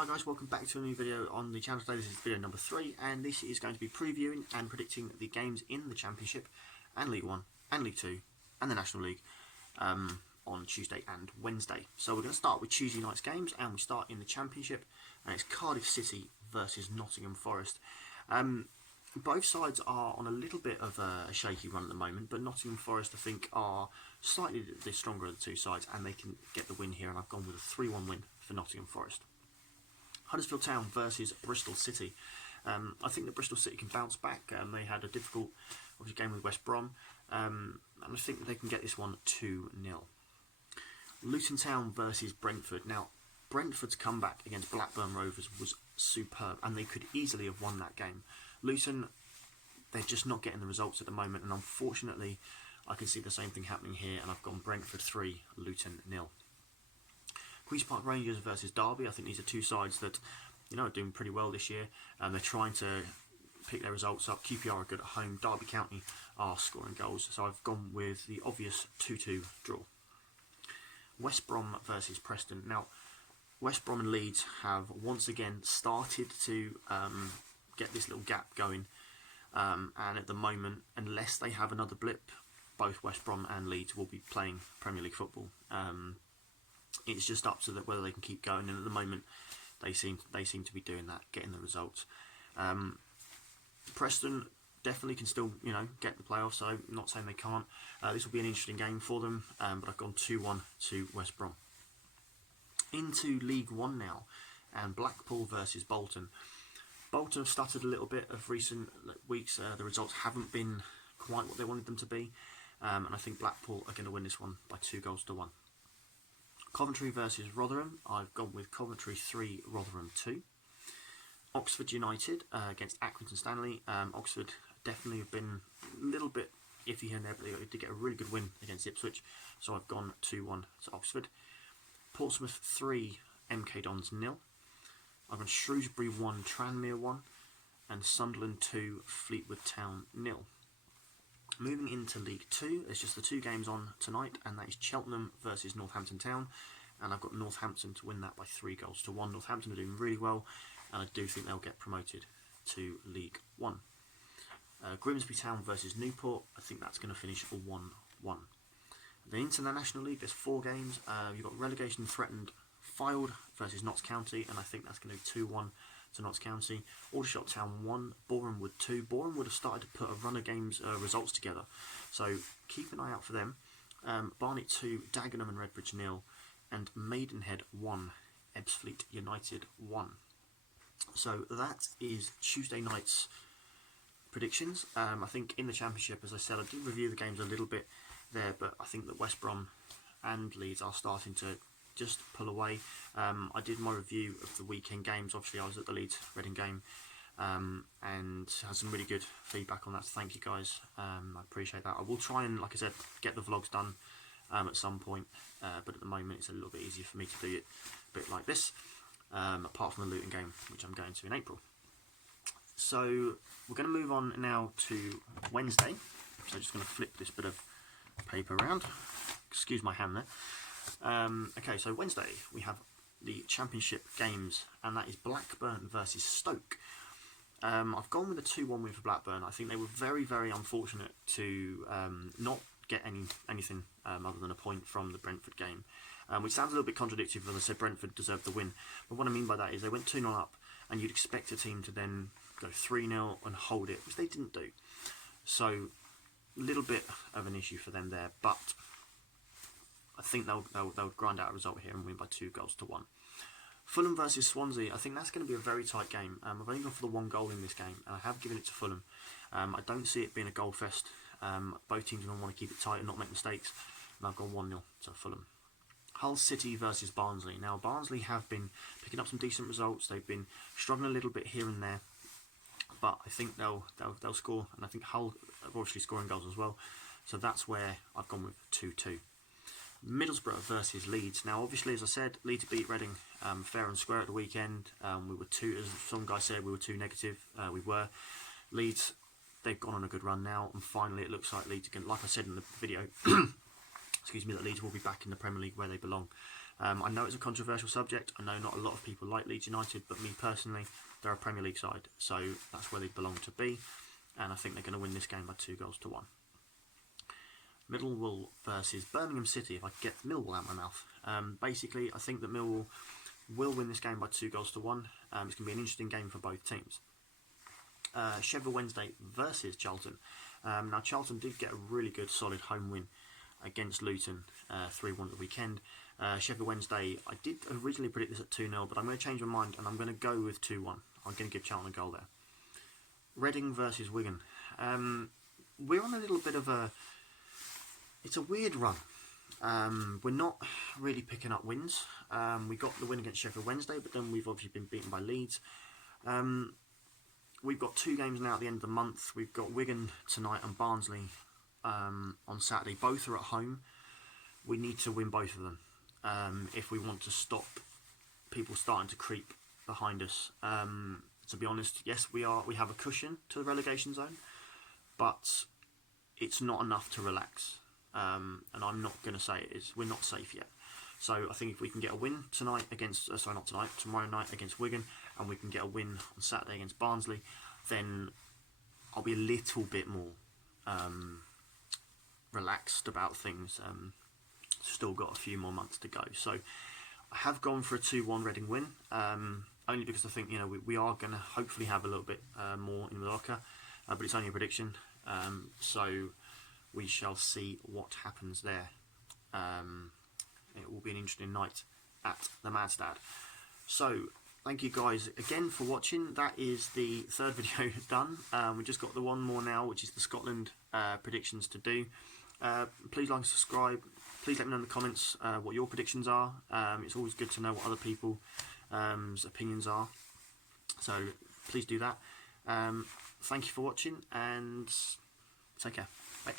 Hi guys, welcome back to a new video on the channel today. This is video number 3 and this is going to be previewing and predicting the games in the Championship and League 1 and League 2 and the National League on Tuesday and Wednesday. So we're going to start with Tuesday night's games and we start in the Championship and it's Cardiff City versus Nottingham Forest. Both sides are on a little bit of a shaky run at the moment, but Nottingham Forest I think are slightly the stronger of the two sides and they can get the win here, and I've gone with a 3-1 win for Nottingham Forest. Huddersfield Town versus Bristol City. I think that Bristol City can bounce back. They had a difficult game with West Brom, and I think that they can get this one 2-0. Luton Town versus Brentford. Now, Brentford's comeback against Blackburn Rovers was superb, and they could easily have won that game. Luton, they're just not getting the results at the moment, and unfortunately, I can see the same thing happening here, and I've gone Brentford 3, Luton 0. Queen's Park Rangers versus Derby. I think these are two sides that, are doing pretty well this year. They're trying to pick their results up. QPR are good at home. Derby County are scoring goals. So I've gone with the obvious 2-2 draw. West Brom versus Preston. Now, West Brom and Leeds have once again started to get this little gap going. And at the moment, unless they have another blip, both West Brom and Leeds will be playing Premier League football. It's just up to whether they can keep going, and at the moment they seem to be doing that, getting the results. Preston definitely can still get the playoffs, so I'm not saying they can't. This will be an interesting game for them, but I've gone 2-1 to West Brom. Into League 1 now, and Blackpool versus Bolton. Bolton have stuttered a little bit of recent weeks. The results haven't been quite what they wanted them to be, and I think Blackpool are going to win this one by 2-1. Coventry versus Rotherham. I've gone with Coventry 3, Rotherham 2. Oxford United against Accrington Stanley. Oxford definitely have been a little bit iffy here and there, but they did get a really good win against Ipswich, so I've gone 2-1 to Oxford. Portsmouth 3, MK Dons 0. I've gone Shrewsbury 1, Tranmere 1, and Sunderland 2, Fleetwood Town 0. Moving into League 2, there's just the two games on tonight, and that is Cheltenham versus Northampton Town, and I've got Northampton to win that by 3-1. Northampton are doing really well, and I do think they'll get promoted to League 1. Grimsby Town versus Newport, I think that's going to finish a 1-1. Then into the National League, there's 4 games. You've got relegation threatened Fylde versus Notts County, and I think that's going to be 2-1 to Notts County. Aldershot Town 1, Boreham Wood 2. Boreham Wood have started to put a run of games results together, so keep an eye out for them. Barnet 2, Dagenham and Redbridge 0, and Maidenhead 1, Ebbsfleet United 1. So that is Tuesday night's predictions. I think in the Championship, as I said, I did review the games a little bit there, but I think that West Brom and Leeds are starting to just pull away. I did my review of the weekend games. Obviously I was at the Leeds Reading game and had some really good feedback on that, so thank you guys. I appreciate that. I will try and, like I said, get the vlogs done at some point, but at the moment it's a little bit easier for me to do it a bit like this, apart from the Luton game, which I'm going to in April. So we're going to move on now to Wednesday. So I'm just going to flip this bit of paper around. Excuse my hand there. Okay, so Wednesday we have the Championship games, and that is Blackburn versus Stoke. I've gone with a 2-1 win for Blackburn. I think they were very, very unfortunate to not get anything other than a point from the Brentford game, which sounds a little bit contradictory, as I said Brentford deserved the win. But what I mean by that is they went 2-0 up, and you'd expect a team to then go 3-0 and hold it, which they didn't do. So a little bit of an issue for them there, but I think they'll grind out a result here and win by 2-1. Fulham versus Swansea. I think that's going to be a very tight game. I've only gone for the 1 goal in this game, and I have given it to Fulham. I don't see it being a goal fest. Both teams are going to want to keep it tight and not make mistakes, and I've gone 1-0 to Fulham. Hull City versus Barnsley. Now, Barnsley have been picking up some decent results. They've been struggling a little bit here and there, but I think they'll score, and I think Hull are obviously scoring goals as well. So that's where I've gone with 2-2. Middlesbrough versus Leeds. Now, obviously, as I said, Leeds beat Reading fair and square at the weekend. We were as some guy said, we were too negative. We were. Leeds, they've gone on a good run now, and finally it looks like Leeds again, like I said in the video, excuse me, that Leeds will be back in the Premier League where they belong. I know it's a controversial subject. I know not a lot of people like Leeds United, but me personally, they're a Premier League side, so that's where they belong to be, and I think they're going to win this game by 2-1. Millwall versus Birmingham City, if I could get Millwall out of my mouth. Basically, I think that Millwall will win this game by 2-1. It's going to be an interesting game for both teams. Sheffield Wednesday versus Charlton. Now, Charlton did get a really good, solid home win against Luton, 3-1 at the weekend. Sheffield Wednesday, I did originally predict this at 2-0, but I'm going to change my mind and I'm going to go with 2-1. I'm going to give Charlton a goal there. Reading versus Wigan. We're on a little bit of a... It's a weird run. We're not really picking up wins. We got the win against Sheffield Wednesday, but then we've obviously been beaten by Leeds. We've got 2 games now at the end of the month. We've got Wigan tonight and Barnsley on Saturday. Both are at home. We need to win both of them if we want to stop people starting to creep behind us. To be honest, yes, we have a cushion to the relegation zone, but it's not enough to relax. And I'm not going to say it is. We're not safe yet. So I think if we can get a win tonight against, tomorrow night against Wigan, and we can get a win on Saturday against Barnsley, then I'll be a little bit more relaxed about things. Still got a few more months to go. So I have gone for a 2-1 Reading win, only because I think we are going to hopefully have a little bit more in the locker, but it's only a prediction. So we shall see what happens there. It will be an interesting night at the Madstad. So, thank you guys again for watching. That is the 3rd video done. We've just got the one more now, which is the Scotland predictions to do. Please like and subscribe. Please let me know in the comments what your predictions are. It's always good to know what other people's opinions are. So, please do that. Thank you for watching, and take care. Bye.